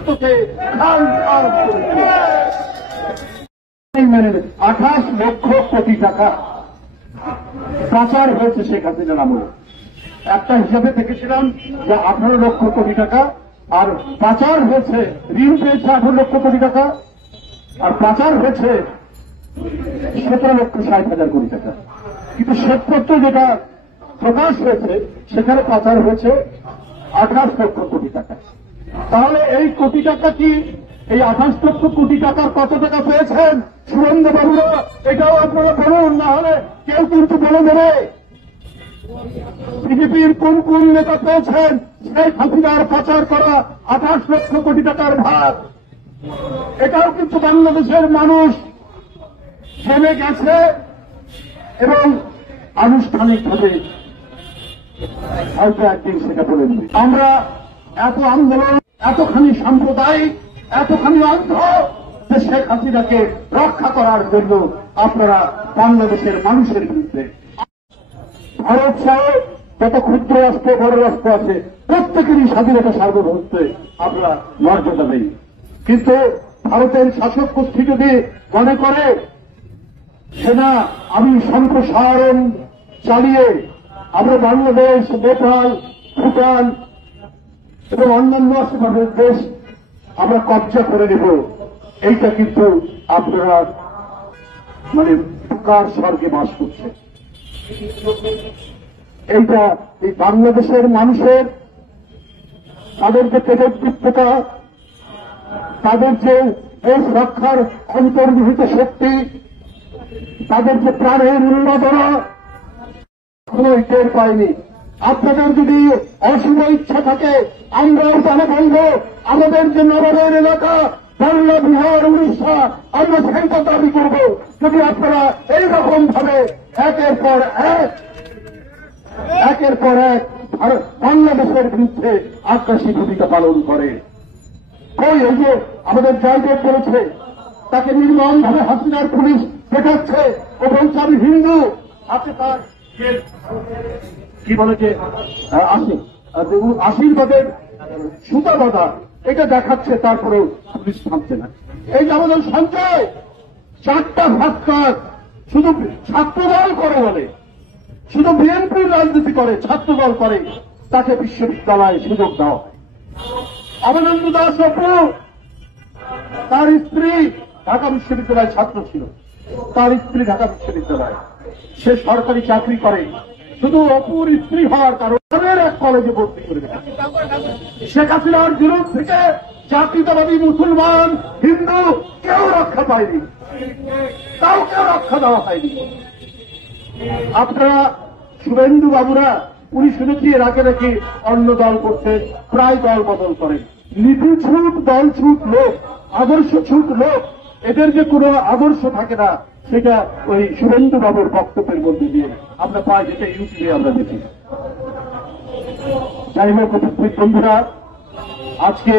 $28 লক্ষ কোটি টাকা পাচার হয়েছে শেখ হাসিনার আমলে। একটা হিসাবে দেখেছিলাম যে 18 লক্ষ কোটি টাকা, আর পাচার হয়েছে, ঋণ পেয়েছে 18 লক্ষ কোটি টাকা, আর পাচার হয়েছে 17,60,000 কোটি টাকা। কিন্তু শ্বেতপত্র যেটা প্রকাশ হয়েছে সেখানে পাচার হয়েছে 28 লক্ষ কোটি টাকা। তাহলে এই কোটি টাকা কি, এই 28 লক্ষ কোটি টাকার কত টাকা পেয়েছেন সুরেন্দ্রবাবুরা? এটাও আপনারা বলুন, না হলে কেউ কিন্তু বলে দেবে। বিজেপির কোন কোন নেতা পেয়েছেন শেখ হাসিনার পাচার করা 28 লক্ষ কোটি টাকার ভাগ? এটাও কিন্তু বাংলাদেশের মানুষ জেনে গেছে এবং আনুষ্ঠানিকভাবে হয়তো একদিন সেটা বলে দেবে। আমরা এত আন্দোলন, এতখানি সাম্প্রদায়িক, এতখানি অন্ধ যে শেখ হাসিনাকে রক্ষা করার জন্য আপনারা বাংলাদেশের মানুষের বিরুদ্ধে। ভারত সহ যত ক্ষুদ্র রাষ্ট্র, বড় রাষ্ট্র আছে, প্রত্যেকেরই স্বাধীনতা সার্বভৌমত্বে আমরা মর্যাদা দেই। কিন্তু ভারতের শাসক গোষ্ঠী যদি মনে করে সেনা আমি সম্প্রসারণ চালিয়ে আমরা বাংলাদেশ, নেপাল, ভুটান এবং অন্যান্য আশেপাশের দেশ আমরা কবজা করে নেব, এইটা কিন্তু আপনারা মানে ঢোকার স্বর্গে বাস করছে। এইটা এই বাংলাদেশের মানুষের তাদের যে তেজস্বিতা, তাদের যে দেশ রক্ষার অন্তর্নিহিত শক্তি, তাদের যে প্রাণের উন্মাদনা কোনোই টের পায়নি। আপনাদের যদি অশুভ ইচ্ছা থাকে আমরাও তাহলে বলব, আমাদের যে নবাবের এলাকা বাংলা, বিহার, উড়িষ্যা, আমরা সেইটা দাবি করব। যদি আপনারা এইরকম ভাবে একের পর এক বাংলাদেশের বিরুদ্ধে আগ্রাসী ভূমিকা পালন করে। কই এই যে আমাদের জয়দেব করেছে, তাকে নির্মমভাবে হাসিনার পুলিশ দেখাচ্ছে ও বলছে আমি হিন্দু, আছে তার কি বলে যে আশীর্বাদের সুতা বাঁধা, এটা দেখাচ্ছে, তারপরেও পুলিশ থামছে না। এই যে আমাদের সঞ্চয় 4টা ভাস্কর শুধু ছাত্রদল করে বলে, শুধু বিএনপির রাজনীতি করে, ছাত্রদল করে, তাকে বিশ্ববিদ্যালয়ে সুযোগ দেওয়া হয়। অবনন্দ দাস অপু, তার স্ত্রী ঢাকা বিশ্ববিদ্যালয়ের ছাত্র ছিল, তার স্ত্রী ঢাকা বিশ্ববিদ্যালয়, সে সরকারি চাকরি করে, শুধু অপুর স্ত্রী হওয়ার কারণে এক কলেজে ভর্তি করে দেয়। শেখ হাসিনার বিরোধ থেকে জাতীয়তাবাদী মুসলমান, হিন্দু কেউ রক্ষা পায়নি, কাউকে রক্ষা দেওয়া হয়নি। আপনারা শুভেন্দু বাবুরা, উনি শুনেছি এর আগে নাকি অন্য দল করতে, প্রায় দল বদল করেন। নীতি ছুট, দল ছুট লোক, আদর্শ ছুট লোক, এদের যে কোনো আদর্শ থাকে না, সেটা ওই শুভেন্দু বাবুর বক্তব্যের মধ্যে দিয়ে আমরা পাই, যেটা ইউটিউবে আমরা দেখি। যাই হোক উপস্থিত বন্ধুরা, আজকে